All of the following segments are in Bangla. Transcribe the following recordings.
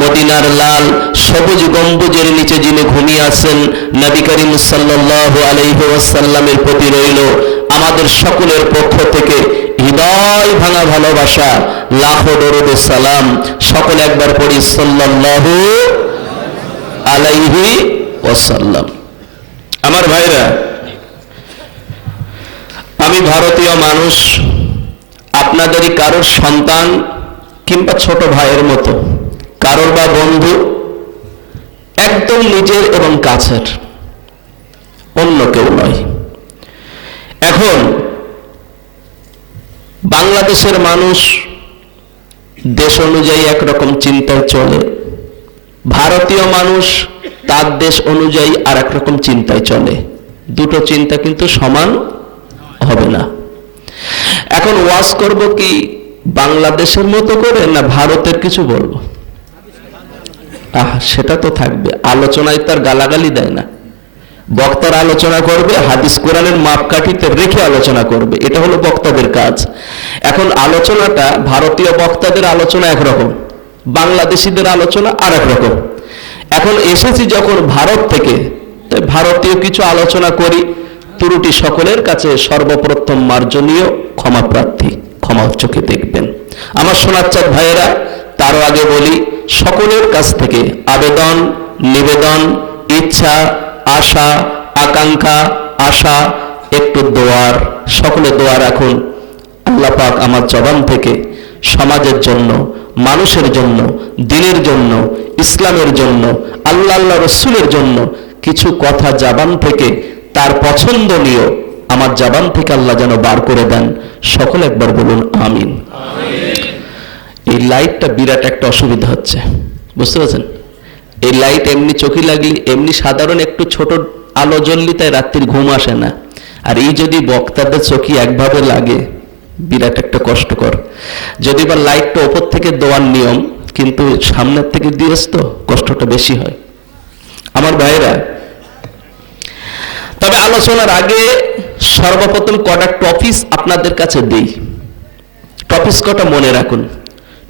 মদিনার লাল সবুজ গম্বুজের নিচে যিনি ঘুমিয়ে আছেন, নবী করিম সাল্লাল্লাহু আলাইহি ওয়াসাল্লামের প্রতি রইল আমাদের সকলের পক্ষ থেকে হৃদয় ভাঙা ভালোবাসা, লাখো দরুদ সালাম। সকলে একবার পড়ি, সাল্লাল্লাহু আলাইহি ওয়াসাল্লাম। আমার ভাইরা, আমি ভারতীয় মানুষ, আপনাদেরই কারোর সন্তান কিংবা ছোট ভাইয়ের মতো। কারোর বা বন্ধু, একদম নিজের এবং কাছের, অন্য কেউ নয়। এখন, বাংলাদেশের মানুষ দেশ অনুযায়ী একরকম চিন্তায় চলে, ভারতীয় মানুষ তার দেশ অনুযায়ী আর রকম চিন্তায় চলে। দুটো চিন্তা কিন্তু সমান হবে না। এখন ওয়াজ করব কি, বাংলাদেশের মতো করে না ভারতের কিছু বলব? আহ, সেটা তো থাকবে। আলোচনায় তার গালাগালি দেয় না। বক্তার আলোচনা করবে, হাদিস কোরআনের মাপকাঠিতে রেখে আলোচনা করবে। এটা হলো বক্তাদের কাজ। এখন আলোচনাটা ভারতীয় বক্তাদের আলোচনা একরকম, বাংলাদেশিদের আলোচনা আর রকম এখন এসেছি যখন ভারত থেকে ভারতীয় কিছু আলোচনা করি, ত্রুটি সকলের কাছে সর্বপ্রথম মার্জনীয় ক্ষমা প্রার্থী। ক্ষমা চোখে দেখবেন। আমার সোনাচ্চার ভাইয়েরা তারও আগে বলি, সকলের কাছ থেকে আবেদন, নিবেদন, ইচ্ছা, আশা, আকাঙ্ক্ষা, আশা, একটু দোয়ার, সকলে দোয়া রাখুন। আল্লাহ পাক আমার জবান থেকে সমাজের জন্য, মানুষের জন্য, দিনের জন্য, ইসলামের জন্য, আল্লাহ আল্লাহ রসুলের জন্য কিছু কথা জাবান থেকে, তার পছন্দনীয় আমার জাবান থেকে আল্লাহ যেন বার করে দেন। সকলে একবার বলুন, আমিন। এই লাইটটা বিরাট একটা অসুবিধা হচ্ছে। বুঝতে পারছেন? এই লাইট এমনি চোখে লাগলে, এমনি সাধারণ একটু ছোট আলো জ্বললি তাই রাত্রির ঘুম আসে না। আর এই যদি বক্তাদের চোখে একভাবে লাগে, বিরাট একটা কষ্টকর। যদি বা লাইটটা ওপর থেকে দেওয়ার নিয়ম, কিন্তু সামনের থেকে দিয়েছ তো কষ্টটা বেশি হয়। আমার ভাইরা তবে আলোচনার আগে সর্বপ্রথম কটা টপিস আপনাদের কাছে দেই। টপিস কটা মনে রাখুন।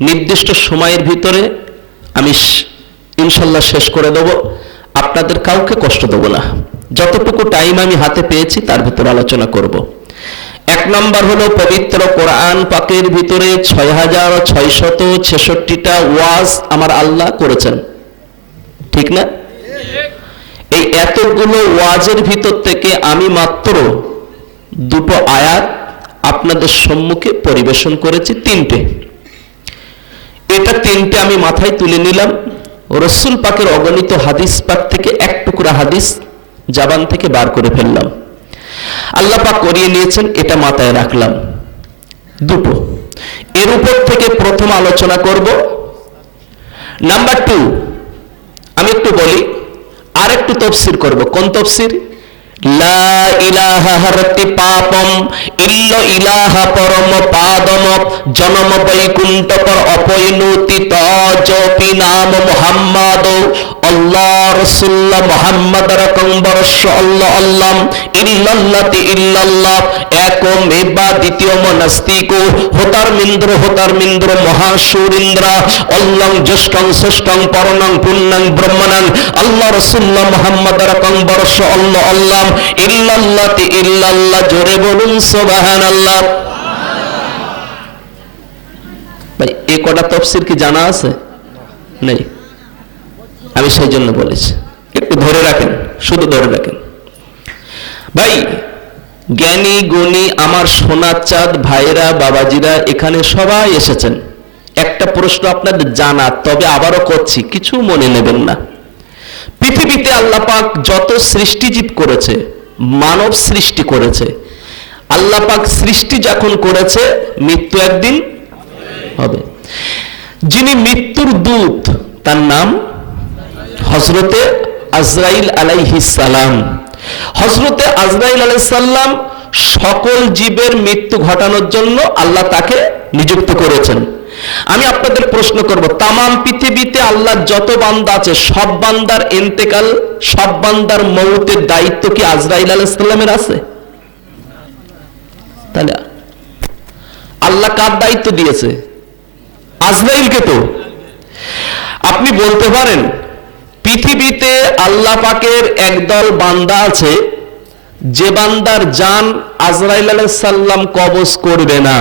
নির্দিষ্ট সময়ের ভিতরে আমি ইনশাল্লাহ শেষ করে দেব। আপনাদের কাউকে কষ্ট দেবো না। যতটুকু টাইম আমি হাতে পেয়েছি, তার ভিতরে আলোচনা করব। এক নম্বর হলো পবিত্র কোরআন পাকের ভিতরে ছয় হাজার ছয়শত ছেষট্টিটা ওয়াজ আমার আল্লাহ করেছেন। ঠিক না? এই এতগুলো ওয়াজের ভিতর থেকে আমি মাত্র দুটো আয়াত আপনাদের সম্মুখে পরিবেশন করেছি, তিনটে। এটা তিনটে আমি মাথায় তুলে নিলাম। রসুল পাকের অগণিত হাদিস পাক থেকে এক টুকরা হাদিস জাবান থেকে বার করে ফেললাম। আল্লাহ পাক করিয়ে নিয়েছেন, এটা মাথায় রাখলাম। দুটো। এর উপর থেকে প্রথম আলোচনা করব। নাম্বার টু, আমি একটু বলি আর একটু তফসির করব। কোন তফসির? লা ইলাহা হরতি পাপম ইল্ল ইলাহা পরম পাদম জনম বৈকুণ্ঠ পর অপৈনুতি তজপি নাম মুহাম্মাদ। আল্লাহ রকম আল্লাহ আল্লাহ ইল্লাল্লাতি ইল্লাল্লাহ একম দ্বিতীয় মনস্তিক হোতার মিন্দ্র হোতার মিন্দ্র মহাসুরিন্দ্রা, অল্লং জ্যেষ্ঠং শ্রেষ্ঠং পরণং পুণ্যং ব্রহ্মণং। আল্লাহ রসুল্লাহ মুহাম্মদ রকম বরস্য আল্লাহ আল্লাহ ইল্লাল্লাতি ইল্লাল্লাহ, জোরে বলুন সুবহানাল্লাহ। ভাই, এ কটা তফসির কি জানা আছে? নেই। আমি সেই জন্য বলেছি। একটু ধরে রাখেন, শুধু ধরে রাখেন। ভাই, জ্ঞানী, গুণী, আমার সোনার চাঁদ, ভাইরা, বাবাজিরা, এখানে সবাই এসেছেন। একটা প্রশ্ন আপনাদের জানা, তবে আবারও করছি, কিছু মনে নেবেন না। পৃথিবীতে আল্লাহ পাক যত সৃষ্টিজীব করেছে, মানব সৃষ্টি করেছে, আল্লাহ পাক সৃষ্টি যখন করেছে, মৃত্যু একদিন হবে। যিনি মৃত্যুর দূত, তার নাম হজরতে আজরাইল সালাম। হজরতে আজরাইল আলাইহিস সালাম সকল জীবের মৃত্যু ঘটানোর জন্য আল্লাহ তাকে নিযুক্ত করেছেন। আমি আপনাদের প্রশ্ন করব, তামাম পৃথিবীতে আল্লাহ যত বান্দা আছে, সব বান্দার এন্তেকাল সব বান্দার মৌতের দায়িত্ব কি আজরাইল আলাইহিস সালামের আছে? তাহলে আল্লাহ কার দায়িত্ব দিয়েছে? আজরাইলকে তো। আপনি বলতে পারেন, পৃথিবীতে আল্লাহ পাকের একদল বান্দা আছে, যে বান্দার জান আজরাইল সাল্লাম কবজ করবে না।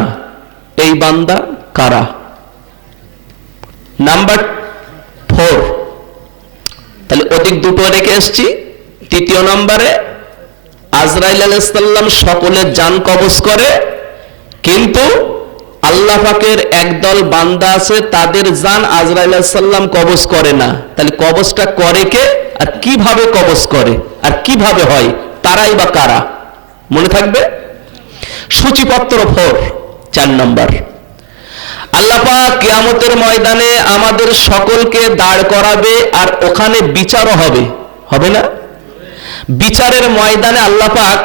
এই বান্দা কারা? নাম্বার ফোর তাহলে অধিক দুটো রেখে এসছি। তৃতীয় নম্বরে আজরাইল আলাইসাল্লাম সকলের জান কবজ করে, কিন্তু আল্লাহ পাকের একদল বান্দা আছে, তাদের জান আজরাইল সাল্লাম কবজ করে না। তাহলে কবজটা করে কে আর কীভাবে কবজ করে? আর কীভাবে হয়? তারাই বা কারা? মনে থাকবে? সূচিপত্র ফোর চার নম্বর। আল্লাপা কিয়ামতের ময়দানে আমাদের সকলকে দাঁড় করাবে আর ওখানে বিচারও হবে। হবে না? বিচারের ময়দানে আল্লাপাক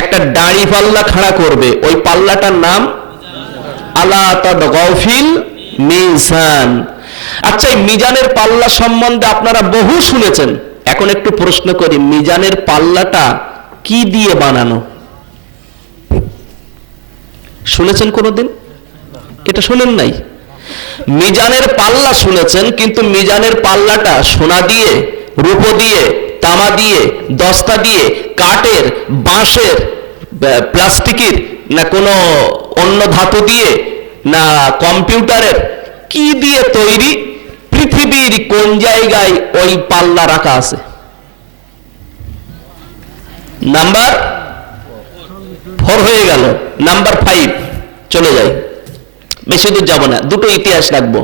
একটা দাড়ি পাল্লা খাড়া করবে। ওই পাল্লাটার নাম আলা গফিল মিজান আচ্ছা এই মিজানের পাল্লা সম্বন্ধে আপনারা বহু শুনেছেন। এখন একটু প্রশ্ন করি, মিজানের পাল্লাটা কি দিয়ে বানানো? শুনেছেন কোনোদিন? এটা শোনেন নাই। মিজানের পাল্লা শুনেছেন, কিন্তু মিজানের পাল্লাটা সোনা দিয়ে, রূপো দিয়ে, তামা দিয়ে, দস্তা দিয়ে, কাঠের, বাঁশের প্লাস্টিকের, না কোনো অন্য ধাতু দিয়ে, না কম্পিউটারের, কি দিয়ে তৈরি? পৃথিবীর কোন জায়গায় ওই পাল্লা রাখা আছে? নাম্বার ফোর হয়ে গেল। নাম্বার ফাইভ, চলে যাই। বেশি দূর যাব না, দুটো ইতিহাস রাখব।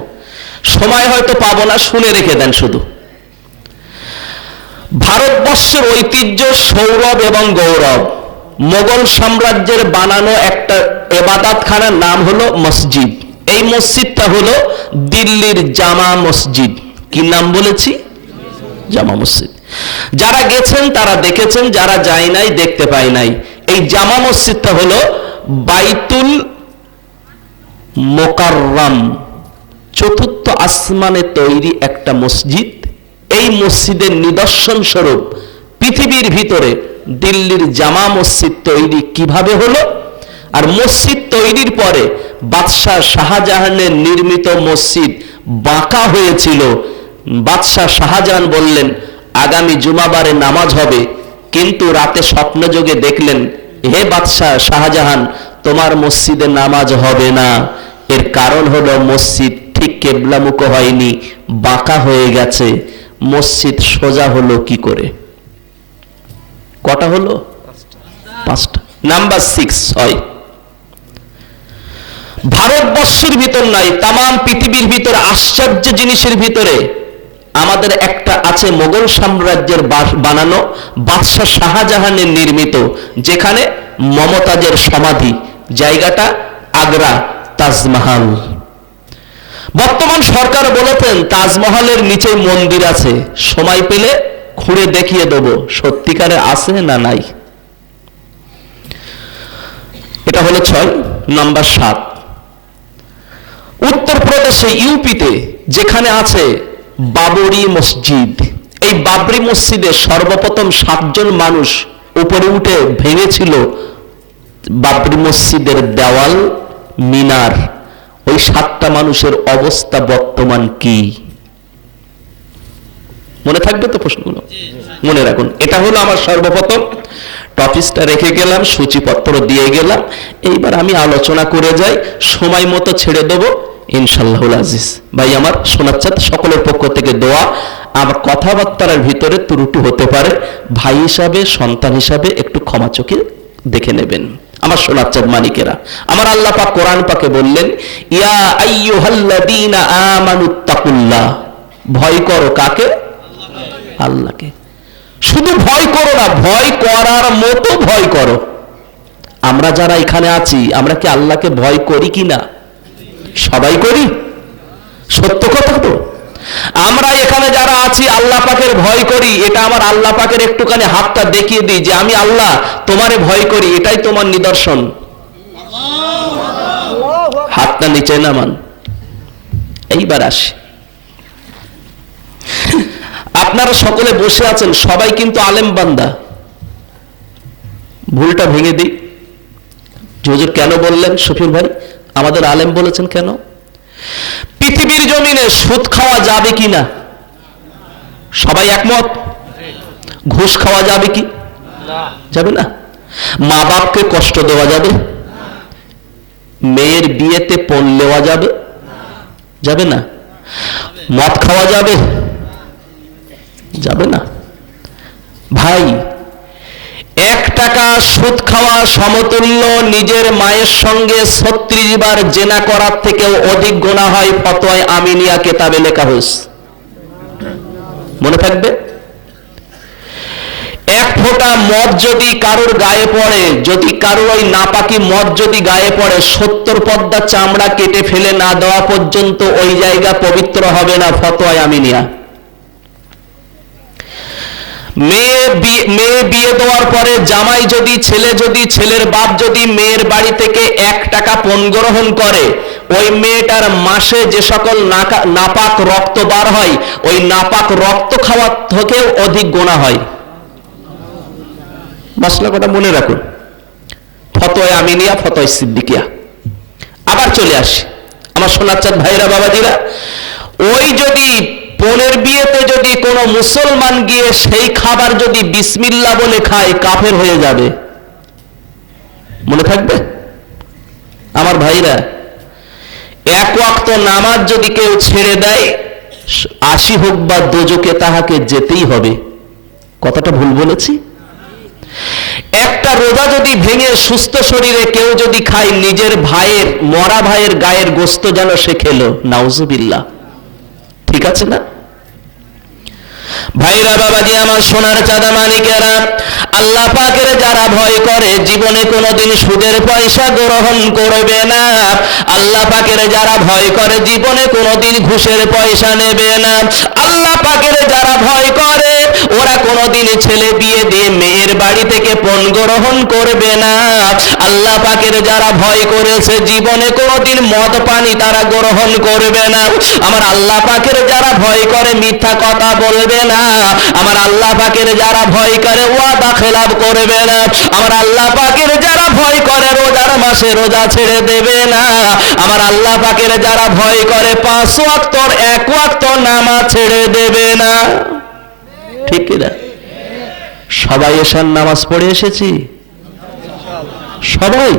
সময় হয়তো পাবো না, শুনে রেখে দেন শুধু। ভারতবর্ষের ঐতিহ্য, সৌরভ এবং গৌরব। মোগল সাম্রাজ্যের বানানো একটা এবাদাতখানার নাম হলো মসজিদ। এই মসজিদটা হলো দিল্লির জামা মসজিদ। কি নাম বলেছি? জামা মসজিদ। যারা গেছেন, তারা দেখেছেন, যারা যায় নাই, দেখতে পায় নাই। এই জামা মসজিদটা হলো বাইতুল মোকাররাম। চতুর্থ আসমানে তৈরি একটা মসজিদ। এই মসজিদের নিদর্শন স্বরূপ পৃথিবীর ভিতরে দিল্লির জামা মসজিদ তৈরি কীভাবে হলো? আর মসজিদ তৈরির পরে বাদশাহ শাহজাহানের নির্মিত মসজিদ বাঁকা হয়েছিল। বাদশাহ শাহজাহান বললেন, আগামী জুমাবারে নামাজ হবে। কিন্তু রাতে স্বপ্নযোগে দেখলেন, হে বাদশাহ শাহজাহান, তোমার মসজিদে নামাজ হবে না। এর কারণ হলো মসজিদ ঠিক কেবলামুখ হয়নি, বাঁকা হয়ে গেছে, মসজিদ সোজা হলো কি করে? কটা হলো? পাঁচটা। নাম্বার সিক্স হয় ভারতবর্ষের ভিতর নাই তাম পৃথিবীর ভিতরে আশ্চর্য জিনিসের ভিতরে আমাদের একটা আছে মোগল সাম্রাজ্যের বানানো, বাদশাহ শাহজাহানের নির্মিত, যেখানে মমতাজের সমাধি, জায়গাটা আগ্রা। তাজমহল। বর্তমান সরকার বলেছেন, তাজমহলের নিচে মন্দির আছে। সময় পেলে খুঁড়ে দেখিয়ে দেবো, সত্যিকারে আছে না নাই। এটা হলো ছয়, নাম্বার সাত। উত্তরপ্রদেশে, ইউপিতে যেখানে আছে বাবরি মসজিদ। এই বাবরি মসজিদে সর্বপ্রথম সাতজন মানুষ উপরে উঠে ভেঙেছিল বাবরি মসজিদের দেওয়াল। মিনার। ওই সাতটা মানুষের অবস্থা বর্তমান কি? মনে থাকবে তো প্রশ্নগুলো? মনে রাখুন এটা হলো আমার সর্বপ্রথম। টপিসটা রেখে গেলাম সূচিপত্র দিয়ে গেলাম। এইবার আমি আলোচনা করে যাই সময় মতো ছেড়ে দেবো ইনশাল্লাহুল আজিজ। ভাই আমার শোনাচ্ছেন সকলের পক্ষ থেকে দোয়া। আমার কথাবার্তার ভিতরে ত্রুটি হতে পারে। ভাই হিসাবে সন্তান হিসাবে একটু ক্ষমা চোখে দেখে নেবেন। আমার শোনাচ্ছেন মানিকেরা আমার আল্লাহ পাক কোরআন পাকে বললেন, ইয়া আইয়ুহাল্লাযীনা আমানুত্তাকুল্লাহ। ভয় করো কাকে? আল্লাহকে। শুধু ভয় করো না, ভয় করার মতো ভয় করো। আমরা যারা এখানে আছি, আমরা কি আল্লাহকে ভয় করি কি না? সবাই করি। সত্য কথা তো। আমরা এখানে যারা আছি, আল্লাহ পাকের ভয় করি, এটা আমার আল্লাহ পাকের একটুখানি হাতটা দেখিয়ে দিই যে আমি আল্লাহ, তোমারে ভয় করি, এটাই তোমার নিদর্শন। হাতটা নিচে নামান। এইবার আসি। আপনারা সকলে বসে আছেন, সবাই কিন্তু আলেম বান্দা। ভুলটা ভেঙে দিই। হুজুর কেন বললেন শফির ভাই? আমাদের আলেম বলেছেন কেন? পৃথিবীর জমিনে সুদ খাওয়া যাবে কি না সবাই একমত? ঘুষ খাওয়া যাবে কি? যাবে না? মা বাপকে কষ্ট দেওয়া যাবে? মেয়ের বিয়েতে পণ নেওয়া যাবে? যাবে না? মদ খাওয়া যাবে? যাবে না? ভাই, এক টাকা সুদ খাওয়া সমতুল্য, নিজের মায়ের সঙ্গে ছত্রিশ বার জেনা করার থেকেও অধিক গোনা হয় ফতোয় আমিনিয়া কেতাবে লেখা হয়েছে। মনে থাকবে? এক ফোঁটা মদ যদি কারোর গায়ে পড়ে, যদি কারোর ওই নাপাকি মদ যদি গায়ে পড়ে, সত্তর পদ্মা চামড়া কেটে ফেলে না দেওয়া পর্যন্ত ওই জায়গা পবিত্র হবে না ফতোয় আমিনিয়া? মেয়ে মেয়ে বিয়ে দেওয়ার পরে জামাই যদি, ছেলে যদি, ছেলের বাপ যদি মেয়ের বাড়ি থেকে এক টাকা পণ গ্রহণ করে ওই মেয়েটার মাসে যে সকল নাপাক রক্ত বার হয়, ওই নাপাক রক্ত খাওয়ার থেকেও অধিক গোনা হয়। মশলা কথা মনে রাখুন। ফতোয় আমিনিয়া, ফতোয় সিদ্দিকিয়া। আবার চলে আসি। আমার সোনার চাঁদ ভাইরা, বাবাজিরা, ওই যদি পনেরো বিয়েতে যদি কোনো মুসলমান গিয়ে সেই খাবার যদি বিসমিল্লা বলে খায়, কাফের হয়ে যাবে। মনে থাকবে? আমার ভাইরা এক ওয়াক্ত নামাজ যদি কেউ ছেড়ে দেয়, আশি হোক বা দোজকে তাহাকে যেতেই হবে। কথাটা ভুল বলেছি? একটা রোজা যদি ভেঙে সুস্থ শরীরে কেউ যদি খায়, নিজের ভাইয়ের, মরা ভাইয়ের গায়ের গোস্ত যেন সে খেলো, নাউজুবিল্লাহ। ঠিক আছে না? ভাইরা বাবাজি, আমার সোনার চাঁদা মানিকেরা আল্লাহ পাকের যারা ভয় করে, জীবনে কোনোদিন সুদের পয়সা গ্রহণ করবে না। আল্লাহ পাকের যারা ভয় করে, জীবনে কোনোদিন ঘুষের পয়সা নেবে না। আল্লাহ পাকের যারা ভয় করে, ওরা কোনোদিন ছেলে বিয়ে দিয়ে মেয়ের বাড়ি থেকে পণ গ্রহণ করবে না। আল্লাহ পাকের যারা ভয় করেছে, জীবনে কোনোদিন মদ পানি তারা গ্রহণ করবে না। আমার আল্লাহ পাকের যারা ভয় করে, মিথ্যা কথা বলবে না। আমার আল্লাহ পাকের যারা ভয় করে ওয়াদা খেলাপ করবে না। আমার আল্লাহ পাকের যারা ভয় করে রোজার মাসে রোজা ছেড়ে দেবে না। আমার আল্লাহ পাকের যারা ভয় করে পাঁচ ওয়াক্তর এক ওয়াক্তর নামাজ ছেড়ে দেবে না। ঠিক কিনা সবাই এসার নামাজ পড়ে এসেছি? সবাই?